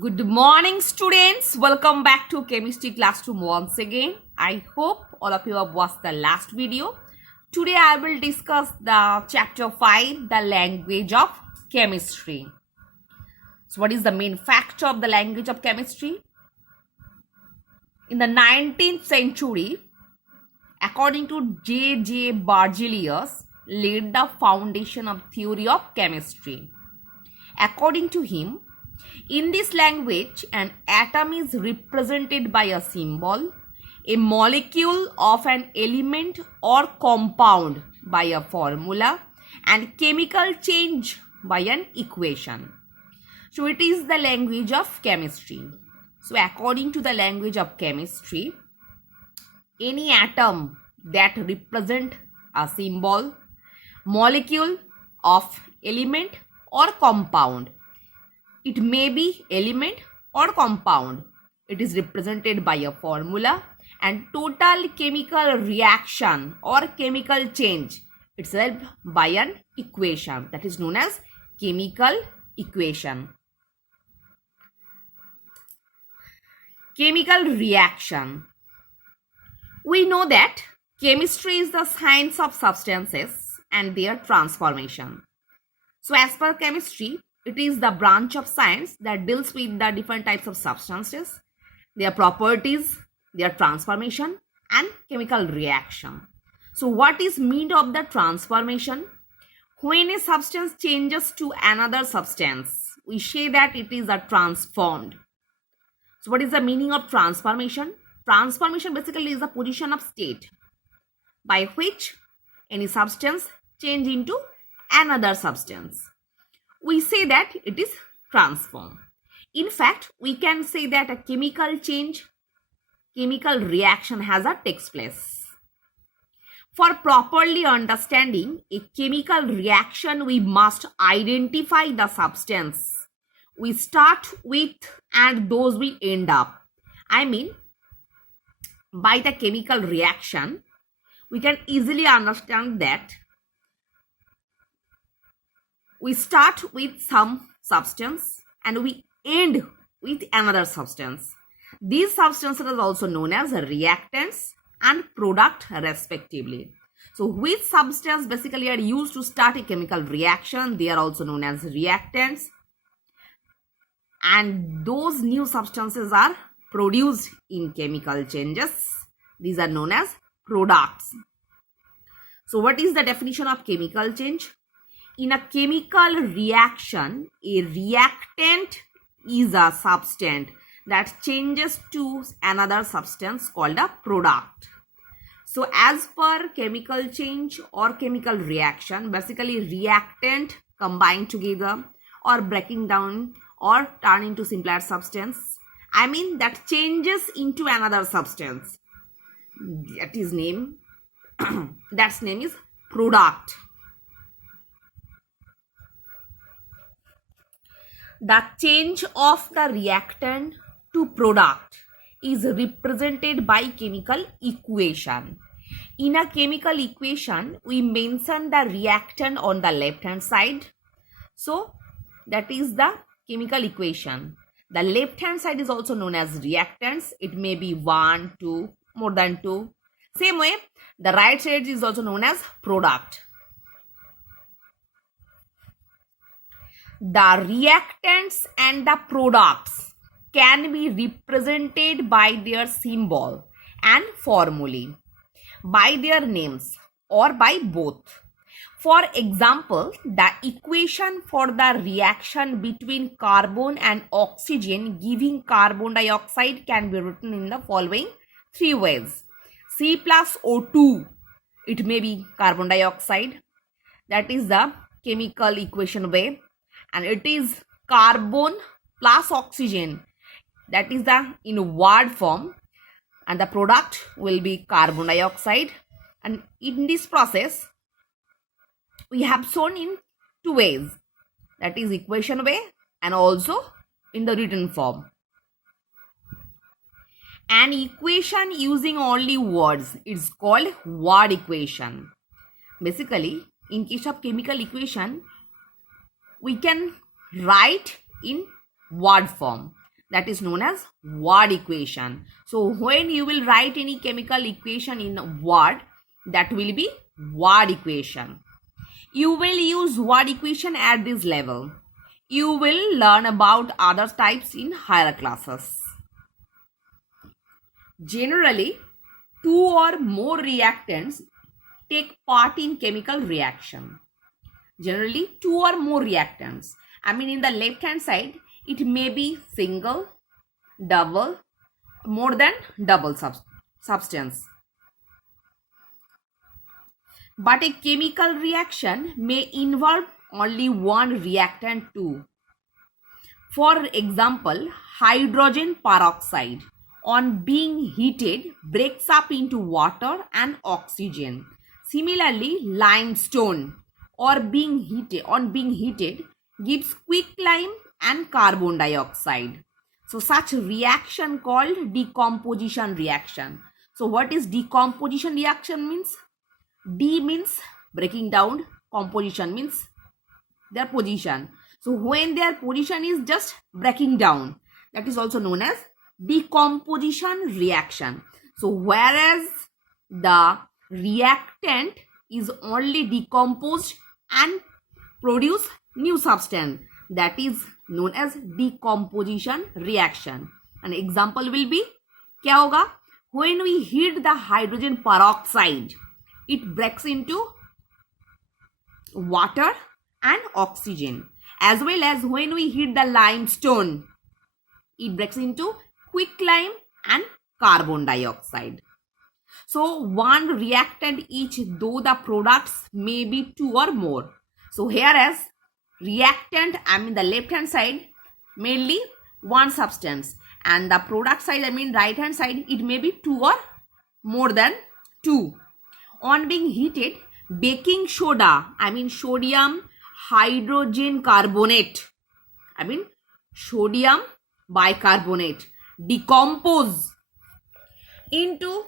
Good morning, students. Welcome back to chemistry classroom once again. I hope all of you have watched the last video. Today I will discuss the chapter 5, the language of chemistry. So what is the main factor of the language of chemistry? In the 19th century, according to J. Berzelius, laid the foundation of theory of chemistry. According to him, in this language, an atom is represented by a symbol, a molecule of an element or compound by a formula, and chemical change by an equation. So it is the language of chemistry. So according to the language of chemistry, any atom that represent a symbol, molecule of element or compound, it may be element or compound. It is represented by a formula and total chemical reaction or chemical change itself by an equation that is known as chemical equation. Chemical reaction. We know that chemistry is the science of substances and their transformation. So as per chemistry, it is the branch of science that deals with the different types of substances, their properties, their transformation and chemical reaction. So what is mean of the transformation? When a substance changes to another substance, we say that it is a transformed. So what is the meaning of transformation? Transformation basically is the position of state by which any substance change into another substance. We say that it is transformed. In fact, we can say that a chemical change, chemical reaction has a takes place. For properly understanding a chemical reaction, we must identify the substance we start with and those we end up. I mean, by the chemical reaction, we can easily understand that we start with some substance and we end with another substance. These substances are also known as reactants and product respectively. So which substance basically are used to start a chemical reaction? They are also known as reactants. And those new substances are produced in chemical changes. These are known as products. So what is the definition of chemical change? In a chemical reaction, a reactant is a substance that changes to another substance called a product. So as per chemical change or chemical reaction, basically reactant combined together or breaking down or turn into simpler substance. I mean that changes into another substance. That is name. That's name is product. The change of the reactant to product is represented by chemical equation. In a chemical equation, we mention the reactant on the left hand side. So that is the chemical equation. The left hand side is also known as reactants. It may be 1, 2, more than 2. Same way, the right side is also known as product. The reactants and the products can be represented by their symbol and formulae, by their names or by both. For example, the equation for the reaction between carbon and oxygen giving carbon dioxide can be written in the following 3 ways. C plus O2, it may be carbon dioxide. That is the chemical equation way. And it is carbon plus oxygen, that is the in word form, and the product will be carbon dioxide. And in this process we have shown in 2 ways, that is equation way and also in the written form. An equation using only words is called word equation. Basically, in case of chemical equation, we can write in word form. that is known as word equation. So when you will write any chemical equation in word, that will be word equation. You will use word equation at this level. You will learn about other types in higher classes. Generally, two or more reactants take part in chemical reaction. Generally, two or more reactants. I mean, in the left hand side, it may be single, double, more than double substance. But a chemical reaction may involve only one reactant too. For example, hydrogen peroxide on being heated breaks up into water and oxygen. Similarly, limestone on being heated gives quicklime and carbon dioxide. So such reaction called decomposition reaction. So what is decomposition reaction means? D means breaking down, composition means their position. So when their position is just breaking down, that is also known as decomposition reaction. So whereas the reactant is only decomposed and produce new substance, that is known as decomposition reaction. An example will be क्या होगा? When we heat the hydrogen peroxide, it breaks into water and oxygen. As well as when we heat the limestone, it breaks into quicklime and carbon dioxide. So one reactant each, though the products may be two or more. So here as reactant, I mean the left hand side, mainly one substance, and the product side, I mean right hand side, it may be two or more than two. On being heated, baking soda, I mean sodium hydrogen carbonate, I mean sodium bicarbonate, decompose into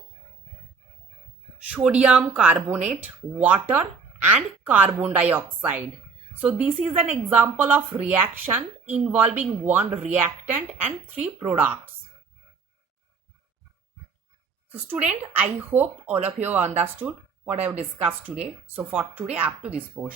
sodium carbonate, water and carbon dioxide. So this is an example of reaction involving one reactant and three products. So student, I hope all of you have understood what I have discussed today. So for today, up to this portion.